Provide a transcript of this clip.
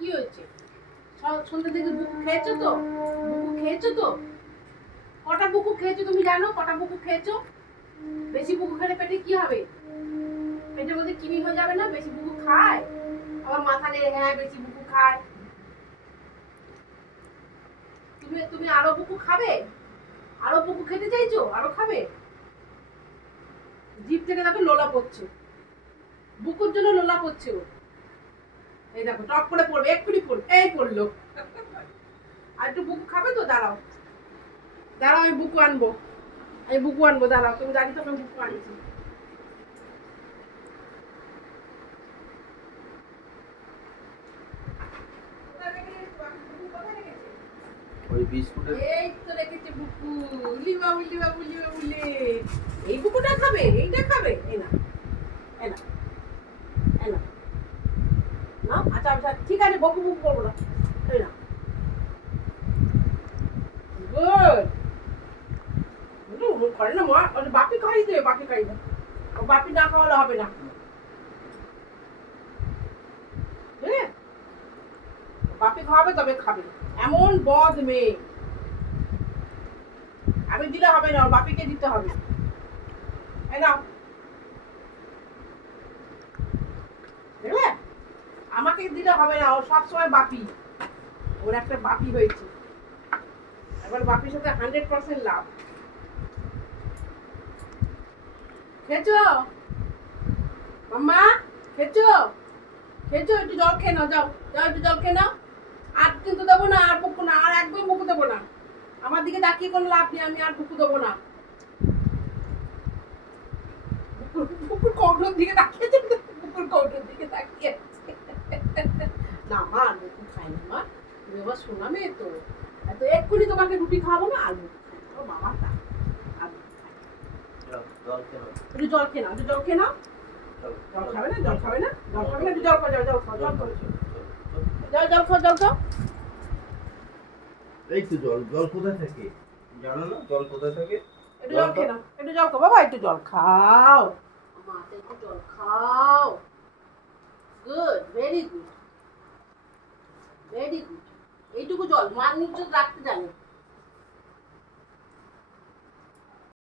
কি হয়েছে? সন্ধ্যা থেকে বুকু খেয়েছো তো? বুকু খেয়েছো তো? কটা বুকু খেয়েছো তুমি জানো? কটা বুকু খেয়েছো? বেশি বুকু খেলে পেটে কি হবে? পেটের মধ্যে কৃমি হয়ে যাবে না? বেশি বুকু খায় আবার মাথা নেড়ে হ্যাঁ বেশি বুকু খায়। তুমি তুমি আরো বুকু খাবে? আরো বুকু খেতে চাইছো? আরো খাবে? জিভ থেকে দেখো লোলা পড়ছে, বুকুর জন্য লোলা পড়ছে ও। এই দেখো টপ করে পড়বে, এক্ষুনি পড়বে, এই পড়লো। আর একটু বুকু খাবে তো? দাঁড়াও দাঁড়াও, আমি বুকু আনবো, আমি বুকু আনবো, দাঁড়াও তুমি দাঁড়িয়ে তো, আমি বুকু আনছি। ওই বিস্কুটের এই তো রেখেছে বুকু। উলি বাবু উলি বাবু উলি বাবু উলি। এই বুকুটা খাবে? এইটা খাবে? এই না এই না এই না না। আচ্ছা আচ্ছা ঠিক আছে, বকু বুকু করবো না। এই না, গুড। করে না মা, বাপি খাই দে, বাপি খাই দে। বাপি না খাওয়ালে হবে না, হ্যাঁ? বাপি খাওয়াবে তবে খাবে। এমন বদ মেয়ে, আমি দিলে হবে না, ওর বাপিকে দিতে হবে। এই নাও, দেখলে? আমাকে দিলে হবে না, ও সবসময় বাপি, ওর একটা বাপি হয়েছে। এবার বাপির সাথে 100% লাভ। খেয়েছো মাম্মা? খেয়েছো? খেয়েছো? একটু জল খেয়ে নাও, যাও যাও একটু জল খেয়ে নাও। আর কিন্তু দেবো না, আর বুকু না, আর একদম বুকু দেবো না। আমার দিকে তাকিয়ে কোনো লাভ নেই, আমি আর বুকু দেবো না। বুকুর কৌটোর দিকে তাকিয়ে, বুকুর কৌটোর দিকে তাকিয়ে না মা, আর বুকু খাই না মা, তুমি আবার শোনা মেয়ে তো। এত এক্ষুনি তোমাকে রুটি খাওয়াবো না, আর বুকু খাই না, ও বাবা তা আর বুকু খাই না। জল খেলো। একটু জল খেয়ে নাও, একটু জল খেয়ে নাও। জল খাবে না? জল খাবে না? জল খাবে না? একটু জল খাও, জল খাও, জল খাও, জল জল খাও, জল খাও। এই তো জল, জল কোথায় থাকে জানো না? জল কোথায় থাকে? একটু জল খেয়ে নাও, একটু জল খাও বাবা, একটু জল খাও। মাতে একটু জল খাও। Good, very good, very good. এইটুকু জল মা নিচে রাখতে জানে।